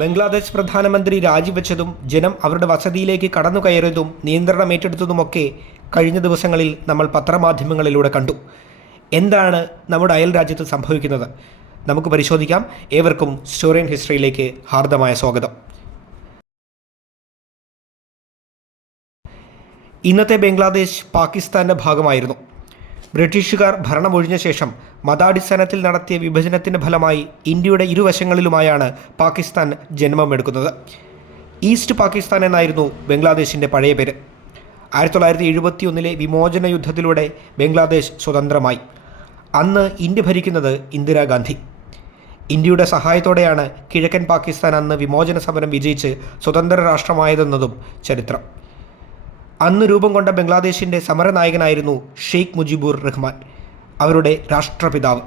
ബംഗ്ലാദേശ് പ്രധാനമന്ത്രി രാജിവെച്ചതും ജനം അവരുടെ വസതിയിലേക്ക് കടന്നുകയറിയതും നിയന്ത്രണം ഏറ്റെടുത്തതുമൊക്കെ കഴിഞ്ഞ ദിവസങ്ങളിൽ നമ്മൾ പത്രമാധ്യമങ്ങളിലൂടെ കണ്ടു. എന്താണ് നമ്മുടെ അയൽ രാജ്യത്ത് സംഭവിക്കുന്നത്? നമുക്ക് പരിശോധിക്കാം. ഏവർക്കും സ്റ്റോറി ആൻഡ് ഹിസ്റ്ററിയിലേക്ക് ഹാർദമായ സ്വാഗതം. ഇന്നത്തെ ബംഗ്ലാദേശ് പാകിസ്ഥാൻ്റെ ഭാഗമായിരുന്നു. ബ്രിട്ടീഷുകാർ ഭരണമൊഴിഞ്ഞ ശേഷം മതാടിസ്ഥാനത്തിൽ നടത്തിയ വിഭജനത്തിൻ്റെ ഫലമായി ഇന്ത്യയുടെ ഇരുവശങ്ങളിലുമായാണ് പാകിസ്ഥാൻ ജന്മമെടുക്കുന്നത്. ഈസ്റ്റ് പാകിസ്ഥാൻ എന്നായിരുന്നു ബംഗ്ലാദേശിൻ്റെ പഴയ പേര്. 1971 വിമോചന യുദ്ധത്തിലൂടെ ബംഗ്ലാദേശ് സ്വതന്ത്രമായി. അന്ന് ഇന്ത്യ ഭരിക്കുന്നത് ഇന്ദിരാഗാന്ധി. ഇന്ത്യയുടെ സഹായത്തോടെയാണ് കിഴക്കൻ പാകിസ്ഥാൻ അന്ന് വിമോചന സമരം വിജയിച്ച് സ്വതന്ത്ര രാഷ്ട്രമായതെന്നതും ചരിത്രം. അന്ന് രൂപം കൊണ്ട ബംഗ്ലാദേശിൻ്റെ സമരനായകനായിരുന്നു ഷെയ്ഖ് മുജിബുർ റഹ്മാൻ, അവരുടെ രാഷ്ട്രപിതാവ്.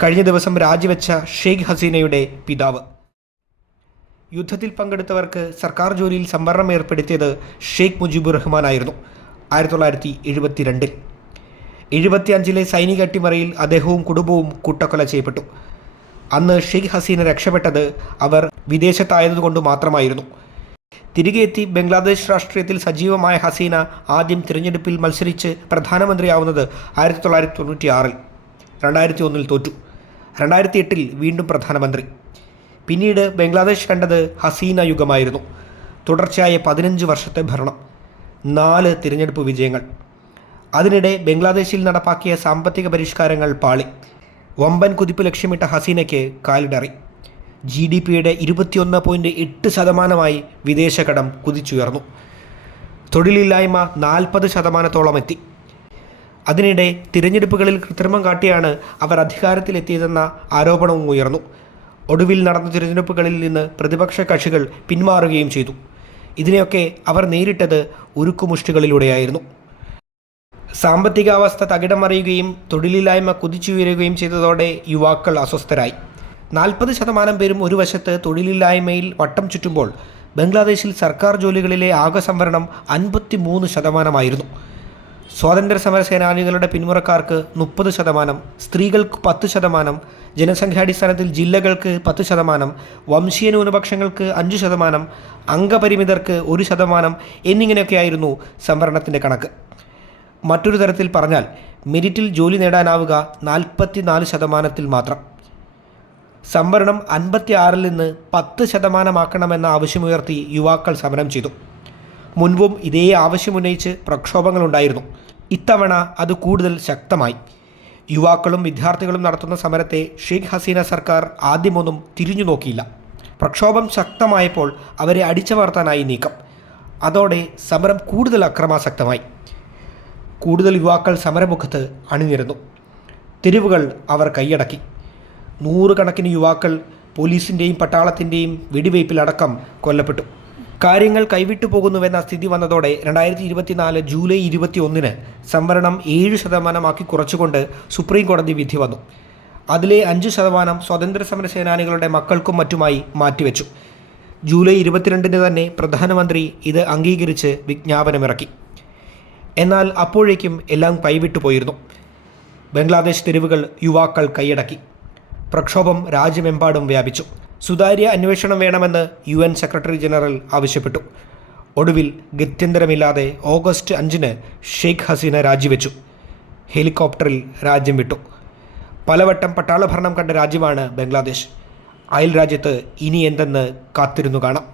കഴിഞ്ഞ ദിവസം രാജിവെച്ച ഷെയ്ഖ് ഹസീനയുടെ പിതാവ്. യുദ്ധത്തിൽ പങ്കെടുത്തവർക്ക് സർക്കാർ ജോലിയിൽ സംവരണം ഏർപ്പെടുത്തിയത് ഷെയ്ഖ് മുജിബുർ റഹ്മാൻ ആയിരുന്നു 1972. 75 സൈനിക അട്ടിമറിയിൽ അദ്ദേഹവും കുടുംബവും കൂട്ടക്കൊല ചെയ്യപ്പെട്ടു. അന്ന് ഷെയ്ഖ് ഹസീന രക്ഷപ്പെട്ടത് അവർ വിദേശത്തായതുകൊണ്ട് മാത്രമായിരുന്നു. തിരികെ എത്തി ബംഗ്ലാദേശ് രാഷ്ട്രീയത്തിൽ സജീവമായ ഹസീന ആദ്യം തിരഞ്ഞെടുപ്പിൽ മത്സരിച്ച് പ്രധാനമന്ത്രിയാവുന്നത് 1996. 2001 തോറ്റു. 2008 വീണ്ടും പ്രധാനമന്ത്രി. പിന്നീട് ബംഗ്ലാദേശ് കണ്ടത് ഹസീന യുഗമായിരുന്നു. തുടർച്ചയായ 15 വർഷത്തെ ഭരണം, 4 തിരഞ്ഞെടുപ്പ് വിജയങ്ങൾ. അതിനിടെ ബംഗ്ലാദേശിൽ നടപ്പാക്കിയ സാമ്പത്തിക പരിഷ്കാരങ്ങൾ പാളി. വമ്പൻ കുതിപ്പ് ലക്ഷ്യമിട്ട ഹസീനയ്ക്ക് കാലിടറി. GDPയുടെ 21.8% വിദേശ കടം കുതിച്ചുയർന്നു. തൊഴിലില്ലായ്മ 40% എത്തി. അതിനിടെ തിരഞ്ഞെടുപ്പുകളിൽ കൃത്രിമം കാട്ടിയാണ് അവർ അധികാരത്തിലെത്തിയതെന്ന ആരോപണവും ഉയർന്നു. ഒടുവിൽ നടന്ന തിരഞ്ഞെടുപ്പുകളിൽ നിന്ന് പ്രതിപക്ഷ കക്ഷികൾ പിന്മാറുകയും ചെയ്തു. ഇതിനെയൊക്കെ അവർ നേരിട്ടത് ഉരുക്കുമുഷ്ടികളിലൂടെയായിരുന്നു. സാമ്പത്തികാവസ്ഥ തകിടം മറിയുകയും തൊഴിലില്ലായ്മ കുതിച്ചുയരുകയും ചെയ്തതോടെ യുവാക്കൾ അസ്വസ്ഥരായി. 40% പേരും ഒരു വശത്ത് തൊഴിലില്ലായ്മയിൽ വട്ടം ചുറ്റുമ്പോൾ ബംഗ്ലാദേശിൽ സർക്കാർ ജോലികളിലെ ആകെ സംവരണം 53%. സ്വാതന്ത്ര്യ സമര സേനാനികളുടെ പിന്മുറക്കാർക്ക് 30%, സ്ത്രീകൾക്ക് 10%, ജനസംഖ്യാടിസ്ഥാനത്തിൽ ജില്ലകൾക്ക് 10%, വംശീയ ന്യൂനപക്ഷങ്ങൾക്ക് 5%, അംഗപരിമിതർക്ക് 1% എന്നിങ്ങനെയൊക്കെയായിരുന്നു സംവരണത്തിൻ്റെ കണക്ക്. മറ്റൊരു തരത്തിൽ പറഞ്ഞാൽ മെരിറ്റിൽ ജോലി നേടാനാവുക 44% മാത്രം. സംവരണം 56 നിന്ന് 10% ആവശ്യമുയർത്തി യുവാക്കൾ സമരം ചെയ്തു. മുൻപും ഇതേ ആവശ്യമുന്നയിച്ച് പ്രക്ഷോഭങ്ങളുണ്ടായിരുന്നു. ഇത്തവണ അത് കൂടുതൽ ശക്തമായി. യുവാക്കളും വിദ്യാർത്ഥികളും നടത്തുന്ന സമരത്തെ ഷെയ്ഖ് ഹസീന സർക്കാർ ആദ്യമൊന്നും തിരിഞ്ഞു നോക്കിയില്ല. പ്രക്ഷോഭം ശക്തമായപ്പോൾ അവരെ അടിച്ചമർത്താനായി നീക്കം. അതോടെ സമരം കൂടുതൽ അക്രമാസക്തമായി. കൂടുതൽ യുവാക്കൾ സമരമുഖത്ത് അണിനിരന്നു. തെരുവുകൾ അവർ കൈയടക്കി. 100 കണക്കിന് യുവാക്കൾ പോലീസിൻ്റെയും പട്ടാളത്തിൻ്റെയും വെടിവയ്പിലടക്കം കൊല്ലപ്പെട്ടു. കാര്യങ്ങൾ കൈവിട്ടു പോകുന്നുവെന്ന സ്ഥിതി വന്നതോടെ 2024 ജൂലൈ 21 സംവരണം 7% കുറച്ചുകൊണ്ട് സുപ്രീം കോടതി വിധി വന്നു. അതിലെ 5% സ്വാതന്ത്ര്യ സമര സേനാനികളുടെ മക്കൾക്കും മറ്റുമായി മാറ്റിവെച്ചു. ജൂലൈ 22 തന്നെ പ്രധാനമന്ത്രി ഇത് അംഗീകരിച്ച് വിജ്ഞാപനമിറക്കി. എന്നാൽ അപ്പോഴേക്കും എല്ലാം കൈവിട്ടു പോയിരുന്നു. ബംഗ്ലാദേശ് തെരുവുകൾ യുവാക്കൾ കൈയടക്കി. പ്രക്ഷോഭം രാജ്യമെമ്പാടും വ്യാപിച്ചു. സുതാര്യ അന്വേഷണം വേണമെന്ന് UN സെക്രട്ടറി ജനറൽ ആവശ്യപ്പെട്ടു. ഒടുവിൽ ഗത്യന്തരമില്ലാതെ ഓഗസ്റ്റ് 5 ഷെയ്ഖ് ഹസീന രാജിവെച്ചു. ഹെലികോപ്റ്ററിൽ രാജ്യം വിട്ടു. പലവട്ടം പട്ടാളഭരണം കണ്ട രാജ്യമാണ് ബംഗ്ലാദേശ്. അയൽ രാജ്യത്ത് ഇനി എന്തെന്ന് കാത്തിരുന്നു കാണാം.